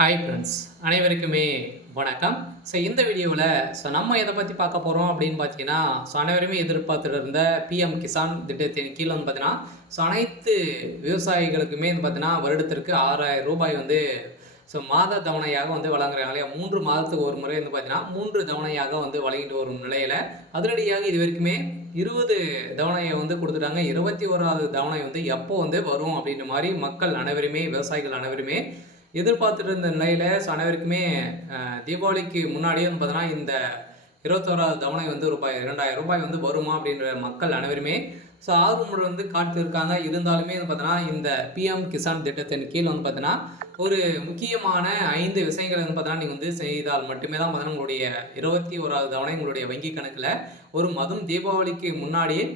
Hi friends, அனைவருக்குமே வணக்கம். இந்த வீடியோவில் நம்ம எதை பற்றி பார்க்க போகிறோம் அப்படின்னு பார்த்தீங்கன்னா, அனைவருமே எதிர்பார்த்துட்டு இருந்த பிஎம் கிசான் திட்டத்தின் கீழே பார்த்தீங்கன்னா, அனைத்து விவசாயிகளுக்குமே பார்த்தீங்கன்னா வருடத்திற்கு ரூ. 6,000 மாத தவணையாக வழங்குறாங்க இல்லையா. 3 மாதத்துக்கு ஒரு முறை பார்த்தீங்கன்னா 3 தவணையாக வழங்கிட்டு வரும் நிலையில் அதிரடியாக இது வரைக்குமே 20 தவணையை கொடுத்துட்டாங்க. 21வது தவணை எப்போ வரும் அப்படின்ற மாதிரி மக்கள் அனைவருமே, விவசாயிகள் அனைவருமே எதிர்பார்த்துட்டு இருந்த நிலையில அனைவருக்குமே தீபாவளிக்கு முன்னாடியே பார்த்தீங்கன்னா இந்த 21வது தவணை ரூபாய் 2,000 வருமா அப்படின்ற மக்கள் அனைவருமே ஆர்வம் காத்திருக்காங்க. இருந்தாலுமே பார்த்தீங்கன்னா இந்த பிஎம் கிசான் திட்டத்தின் கீழ் பார்த்தீங்கன்னா ஒரு முக்கியமான 5 விஷயங்கள் பார்த்தீங்கன்னா நீங்கள் செய்தால் மட்டுமே தான் பார்த்தீங்கன்னா உங்களுடைய 21வது தவணை உங்களுடைய வங்கி கணக்கில் வரும். அதுவும் தீபாவளிக்கு முன்னாடியே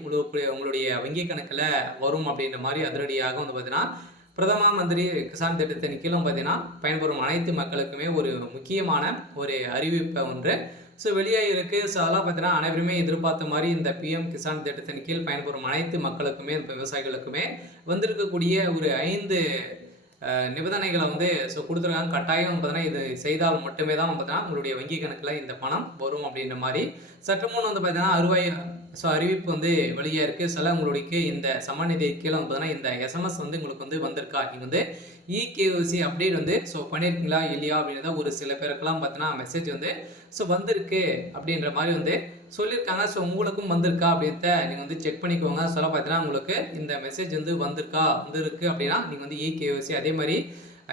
உங்களுடைய வங்கி கணக்கில் வரும் அப்படின்ற மாதிரி அதிரடியாக பார்த்தீங்கன்னா பிரதம மந்திரி கிசான் திட்டத்தின் கீழும் பார்த்தீங்கன்னா பயன்பெறும் அனைத்து மக்களுக்குமே ஒரு முக்கியமான ஒரு அறிவிப்பை ஒன்று வெளியாக இருக்குது. அதெல்லாம் பார்த்தீங்கன்னா அனைவருமே எதிர்பார்த்த மாதிரி இந்த பிஎம் கிசான் திட்டத்தின் கீழ் பயன்பெறும் அனைத்து மக்களுக்குமே, விவசாயிகளுக்குமே வந்திருக்கக்கூடிய ஒரு 5 நிபந்தனைகளை கொடுத்துருக்காங்க. கட்டாயம் பார்த்தீங்கன்னா இது செய்தால் மட்டுமே தான் பார்த்தீங்கன்னா உங்களுடைய வங்கி கணக்கில் இந்த பணம் வரும் அப்படின்ற மாதிரி சற்றுமுன் பார்த்தீங்கன்னா அறிவிப்பு வெளியாக இருக்குது. சில உங்களுக்கு இந்த சமநிதி கீழே பார்த்தீங்கன்னா இந்த எஸ்எம்எஸ் உங்களுக்கு வந்திருக்கா, நீங்கள் இகேஒசி அப்டேட் பண்ணியிருக்கீங்களா இல்லையா அப்படின்றத ஒரு சில பேருக்கெல்லாம் பார்த்தீங்கன்னா மெசேஜ் வந்திருக்கு அப்படின்ற மாதிரி சொல்லியிருக்காங்க. உங்களுக்கும் வந்திருக்கா அப்படின்றத நீங்கள் செக் பண்ணிக்கோங்க. சொல்ல பார்த்தீங்கன்னா உங்களுக்கு இந்த மெசேஜ் வந்திருக்கு அப்படின்னா நீங்கள் இகேஒசி அதே மாதிரி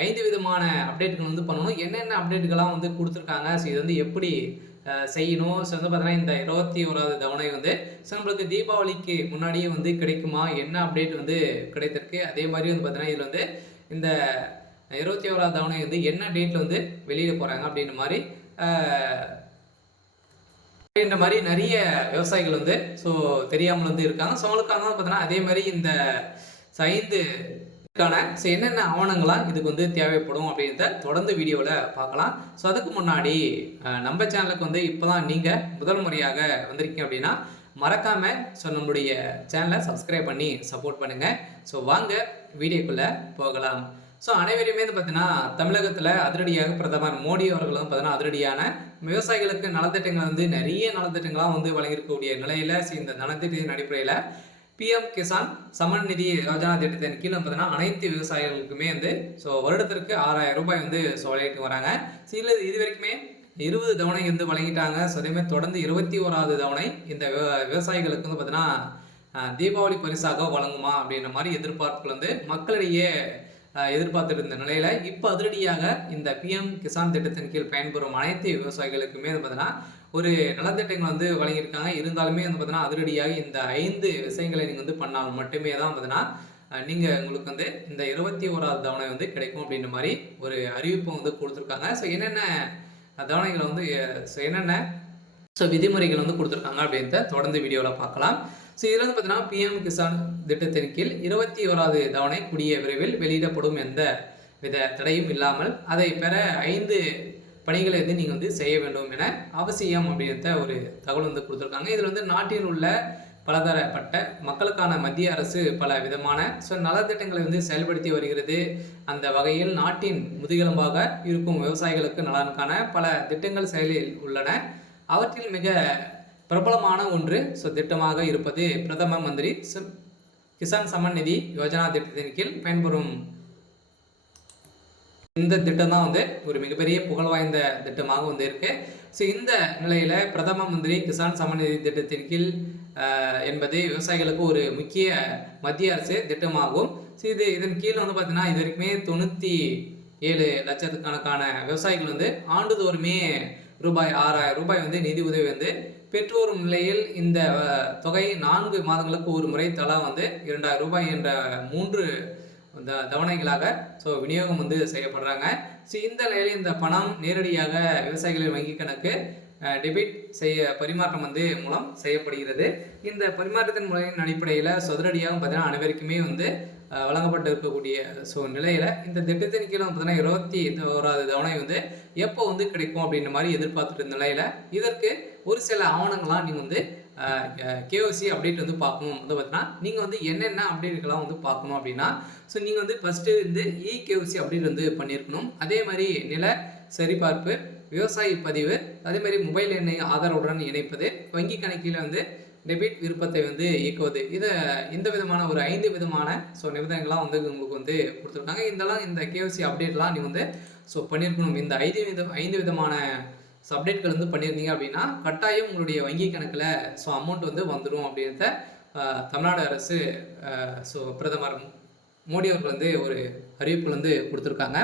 5 விதமான அப்டேட்டுகள் பண்ணணும். என்னென்ன அப்டேட்டுகள்லாம் கொடுத்துருக்காங்க, இது எப்படி செய்யணும். பார்த்தீங்கன்னா இந்த 21வது தவணை நம்மளுக்கு தீபாவளிக்கு முன்னாடியே கிடைக்குமா, என்ன அப்டேட் கிடைத்திருக்கு. அதே மாதிரி பார்த்தீங்கன்னா இதில் இந்த 21வது தவணை என்ன டேட்டில் வெளியிட போகிறாங்க அப்படின்ற மாதிரி நிறைய விவசாயிகள் தெரியாமல் இருக்காங்க. அவங்களுக்காக பார்த்தீங்கன்னா அதே மாதிரி இந்த 5 என்னென்ன ஆவணங்களாம் இதுக்கு தேவைப்படும் அப்படின்றத தொடர்ந்து வீடியோவில் பார்க்கலாம். அதுக்கு முன்னாடி நம்ம சேனலுக்கு இப்போ தான் நீங்கள் முதல் முறையாக வந்திருக்கீங்க அப்படின்னா மறக்காமல் நம்மளுடைய சேனலை சப்ஸ்கிரைப் பண்ணி சப்போர்ட் பண்ணுங்கள். வாங்க வீடியோக்குள்ளே போகலாம். அனைவருமே பார்த்தீங்கன்னா தமிழகத்தில் அதிரடியாக பிரதமர் மோடி அவர்கள் பார்த்தீங்கன்னா அதிரடியான விவசாயிகளுக்கு நலத்திட்டங்கள் நிறைய நலத்திட்டங்களாக வழங்கியிருக்கக்கூடிய நிலையில் இந்த நலத்திட்டத்தின் அடிப்படையில் பிஎம் கிசான் சமன் நிதி யோஜனா திட்டத்தின் கீழே பார்த்தீங்கன்னா அனைத்து விவசாயிகளுக்குமே வருடத்திற்கு ரூ. 6,000 வழங்கிட்டு வராங்க. இது வரைக்குமே 20 தவணை வழங்கிட்டாங்க. அதேமாதிரி தொடர்ந்து 21வது தவணை இந்த விவசாயிகளுக்கு பார்த்தீங்கன்னா தீபாவளி பரிசாக வழங்குமா அப்படின்ற மாதிரி எதிர்பார்ப்புகள் மக்களிடையே எதிர்பார்த்துட்டு இருந்த நிலையில இப்போ அதிரடியாக இந்த பிஎம் கிசான் திட்டத்தின் கீழ் பயன்பெறும் அனைத்து விவசாயிகளுக்குமே பார்த்தீங்கன்னா ஒரு நலத்திட்டங்கள் வழங்கியிருக்காங்க. இருந்தாலுமே பார்த்தீங்கன்னா அதிரடியாக இந்த 5 விஷயங்களை நீங்கள் பண்ணால் மட்டுமே தான் பார்த்தீங்கன்னா நீங்கள் உங்களுக்கு இந்த 21வது தவணை கிடைக்கும் அப்படின்ற மாதிரி ஒரு அறிவிப்பு கொடுத்துருக்காங்க. என்னென்ன தவணைகள் என்னென்ன விதிமுறைகள் கொடுத்துருக்காங்க அப்படின்றத தொடர்ந்து வீடியோவில் பார்க்கலாம். இதில் பார்த்தீங்கன்னா பிஎம் கிசான் திட்டத்தின் கீழ் 21வது தவணை கூடிய விரைவில் வெளியிடப்படும் எந்த வித தடையும் இல்லாமல் அதை பெற 5 பணிகளை நீங்கள் செய்ய வேண்டும் என அவசியம் அப்படின்ற ஒரு தகவல் கொடுத்துருக்காங்க. இதில் நாட்டில் உள்ள பலதரப்பட்ட மக்களுக்கான மத்திய அரசு பல விதமான நலத்திட்டங்களை செயல்படுத்தி வருகிறது. அந்த வகையில் நாட்டின் முதுகெலும்பாக இருக்கும் விவசாயிகளுக்கு நலனுக்கான பல திட்டங்கள் செயலில் உள்ளன. அவற்றில் மிக பிரபலமான ஒன்று திட்டமாக இருப்பது பிரதம மந்திரி கிசான் சமன் நிதி யோஜனா திட்டத்தின் கீழ் பயன்பெறும் இந்த திட்டம் தான் ஒரு மிகப்பெரிய புகழ் வாய்ந்த திட்டமாக இருக்கு. இந்த நிலையில பிரதம மந்திரி கிசான் சமன் நிதி திட்டத்தின் கீழ் என்பது விவசாயிகளுக்கு ஒரு முக்கிய மத்திய அரசு திட்டமாகும். இதன் கீழ் பார்த்தீங்கன்னா இது வரைக்குமே 97 லட்சத்துக்கணக்கான விவசாயிகள் ஆண்டுதோறுமே ரூபாய் 6,000 நிதி உதவி பெற்று வரும் நிலையில் இந்த தொகை 4 மாதங்களுக்கு ஒரு முறை தலா ரூபாய் 2,000 என்ற 3 தவணைகளாக விநியோகம் செய்யப்படுறாங்க. இந்த நிலையில் இந்த பணம் நேரடியாக விவசாயிகளின் வங்கி கணக்கு டெபிட் பரிமாற்றம் மூலம் செய்யப்படுகிறது. இந்த பரிமாற்றத்தின் முறையின் அடிப்படையில் அதிரடியாக பார்த்தீங்கன்னா அனைவருக்குமே வழங்கப்பட்டு இருக்கக்கூடிய நிலையில் இந்த திட்டத்தின் கீழே பார்த்தீங்கன்னா 21வது தவணை வந்து எப்போ வந்து கிடைக்கும் அப்படின்ற மாதிரி எதிர்பார்த்துட்டு இருந்த நிலையில் இதற்கு ஒரு சில ஆவணங்கள்லாம் நீங்கள் வந்து கேஓசி அப்டேட் வந்து பார்க்கணும் வந்து பார்த்தீங்கன்னா நீங்கள் வந்து என்னென்ன அப்டேட்டுகள்லாம் வந்து பார்க்கணும் அப்படின்னா நீங்கள் வந்து ஃபஸ்ட்டு வந்து கேஓசி அப்டேட் வந்து பண்ணியிருக்கணும். அதே மாதிரி நில சரிபார்ப்பு, விவசாய பதிவு, அதே மாதிரி மொபைல் எண்ணை ஆதாருடன் இணைப்பது, வங்கி கணக்கில் வந்து டெபிட் விருப்பத்தை வந்து இயக்குவது, இந்த விதமான ஒரு 5 விதமான நிபந்தனைகள்லாம் வந்து உங்களுக்கு வந்து கொடுத்துருக்காங்க. இந்த கேஓசி அப்டேட்லாம் நீங்கள் வந்து பண்ணியிருக்கணும். இந்த 5 விதமான அப்டேட்கள் வந்து பண்ணியிருந்தீங்க அப்படின்னா கட்டாயம் உங்களுடைய வங்கி கணக்கில் அமௌண்ட் வந்து வந்துடும் அப்படின்றத தமிழ்நாடு அரசு பிரதமர் மோடி அவர்கள் வந்து ஒரு அறிவிப்பு வந்து கொடுத்துருக்காங்க.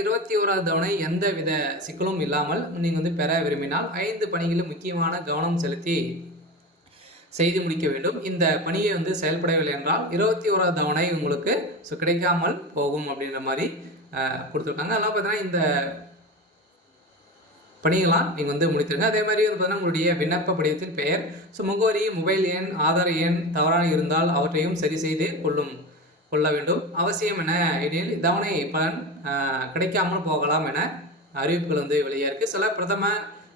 21வது தவணை எந்த வித சிக்கலும் இல்லாமல் நீங்கள் வந்து பெற விரும்பினால் 5 பணிகளில் முக்கியமான கவனம் செலுத்தி செய்து முடிக்க வேண்டும். இந்த பணியை வந்து செயல்படவில்லை என்றால் 21வது தவணை உங்களுக்கு கிடைக்காமல் போகும் அப்படின்ற மாதிரி கொடுத்துருக்காங்க. அதெல்லாம் பார்த்தீங்கன்னா இந்த பணிகளாம் நீங்கள் வந்து முடித்திருங்க. அதே மாதிரி வந்து பார்த்தீங்கன்னா உங்களுடைய விண்ணப்ப படிவத்தில் பெயர், முகவரி, மொபைல் எண், ஆதார் எண் தவறான இருந்தால் அவற்றையும் சரி செய்து கொள்ள வேண்டும். அவசியம் என எனில் தவணை பலன் கிடைக்காமல் போகலாம் என அறிவிப்புகள் வந்து வெளியாக இருக்குது. சில பிரதம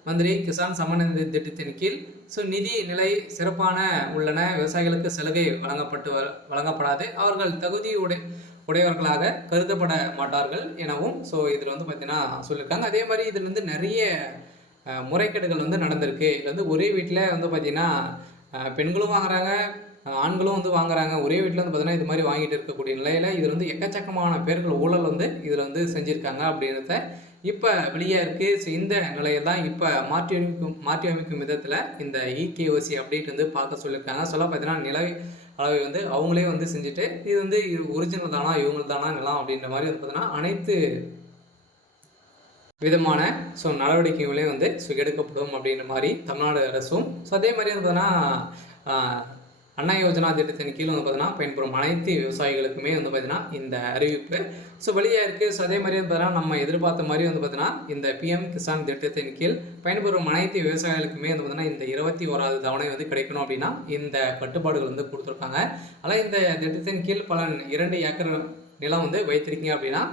மந்திரி கிசான் சம்மன் நிதி திட்டத்தின் கீழ் நிதி நிலை சிறப்பான உள்ளன. விவசாயிகளுக்கு சலுகை வழங்கப்படாது. அவர்கள் உடையவர்களாக கருதப்பட மாட்டார்கள் எனவும் இதில் வந்து பார்த்தீங்கன்னா சொல்லியிருக்காங்க. அதே மாதிரி இதில் வந்து நிறைய முறைகேடுகள் வந்து நடந்திருக்கு. இதில் வந்து ஒரே வீட்டில் வந்து பார்த்தீங்கன்னா பெண்களும் வாங்குறாங்க, ஆண்களும் வந்து வாங்குறாங்க. ஒரே வீட்டில் வந்து பார்த்தீங்கன்னா இது மாதிரி வாங்கிட்டு இருக்கக்கூடிய நிலையில் இதில் வந்து எக்கச்சக்கமான பேர்கள் ஊழல் வந்து இதில் வந்து செஞ்சுருக்காங்க அப்படின்றத இப்போ வெளியாக இருக்குது. இந்த நிலையை தான் இப்போ மாற்றி அமைக்கும் விதத்தில் இந்த கேஓசி அப்டேட் வந்து பார்க்க சொல்லியிருக்காங்க. பார்த்தீங்கன்னா நில அளவை வந்து அவங்களே வந்து செஞ்சுட்டு இது வந்து ஒரிஜினல் தானா இவங்க தானா நிலம் அப்படின்ற மாதிரி வந்து பார்த்தீங்கன்னா அனைத்து விதமான நடவடிக்கைகளையும் வந்து எடுக்கப்படும் அப்படின்ற மாதிரி தமிழ்நாடு அரசும் அதே மாதிரி வந்து பார்த்தீங்கன்னா அண்ணா யோஜனா திட்டத்தின் கீழ் வந்து பார்த்தீங்கன்னா பயன்பெறும் அனைத்து விவசாயிகளுக்குமே வந்து பார்த்தீங்கன்னா இந்த அறிவிப்பு வெளியாக இருக்குது. அதே மாதிரி வந்து பார்த்தீங்கன்னா நம்ம எதிர்பார்த்த மாதிரி வந்து பார்த்தீங்கன்னா இந்த பிஎம் கிசான் திட்டத்தின் கீழ் பயன்பெறும் அனைத்து விவசாயிகளுக்குமே வந்து பார்த்தீங்கன்னா இந்த 21வது தவணை வந்து கிடைக்கணும் அப்படின்னா இந்த கட்டுப்பாடுகள் வந்து கொடுத்துருக்காங்க. ஆனால் இந்த திட்டத்தின் கீழ் பலன் 2 ஏக்கர் நிலம் வந்து வைத்திருக்கீங்க அப்படின்னா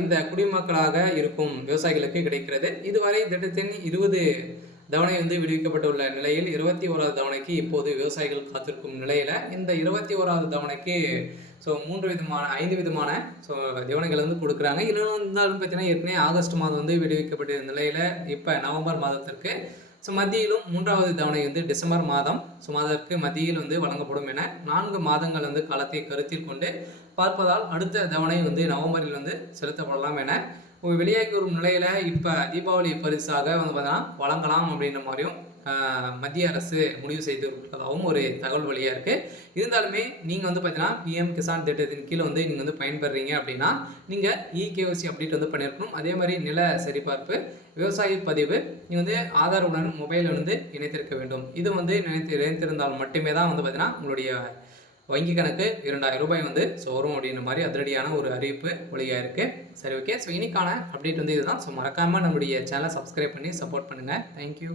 இந்த குடிமக்களாக இருக்கும் விவசாயிகளுக்கு கிடைக்கிறது. இதுவரை திட்டத்தின் 20 தவணை வந்து விடுவிக்கப்பட்டுள்ள நிலையில் 21வது தவணைக்கு இப்போது விவசாயிகள் காத்திருக்கும் நிலையில் இந்த 21வது தவணைக்கு 5 விதமான தவணைகள் வந்து கொடுக்குறாங்க. இன்னும் இருந்தாலும் பார்த்தீங்கன்னா ஏற்கனவே ஆகஸ்ட் மாதம் வந்து விடுவிக்கப்பட்ட நிலையில் இப்போ நவம்பர் மாதத்திற்கு மத்தியிலும் 3வது தவணை வந்து டிசம்பர் மாதம் அதற்கு மத்தியில் வந்து வழங்கப்படும் என 4 மாதங்கள் வந்து காலத்தை கருத்தில் கொண்டு பார்ப்பதால் அடுத்த தவணை வந்து நவம்பரில் வந்து செலுத்தப்படலாம் என வெளியாகி வரும் நிலையில் இப்போ தீபாவளி பரிசாக வந்து பார்த்தீங்கன்னா வழங்கலாம் அப்படின்ற மாதிரியும் மத்திய அரசு முடிவு செய்திருப்பதாகவும் ஒரு தகவல் வழியாக இருக்குது. இருந்தாலுமே நீங்கள் வந்து பார்த்தீங்கன்னா பிஎம் கிசான் திட்டத்தின் கீழே வந்து நீங்கள் வந்து பயன்பெறீங்க அப்படின்னா நீங்கள் கேஓசி அப்டேட் வந்து பண்ணியிருக்கணும். அதே மாதிரி நில சரிபார்ப்பு, விவசாய பதிவு நீங்கள் வந்து ஆதாருடன் மொபைல் வந்து இணைத்திருக்க வேண்டும். இது வந்து இணைத்திருந்தால் மட்டுமே தான் வந்து பார்த்தீங்கன்னா உங்களுடைய வங்கி கணக்கு 2000 ரூபாய் வந்து வரும் அப்படின்ற மாதிரி அதிரடியான ஒரு அறிவிப்பு வெளியாக இருக்குது. ஓகே, இன்னைக்கான அப்டேட் வந்து இதுதான். மறக்காமல் நம்மளுடைய சேனலை சப்ஸ்கிரைப் பண்ணி சப்போர்ட் பண்ணுங்கள். தேங்க்யூ.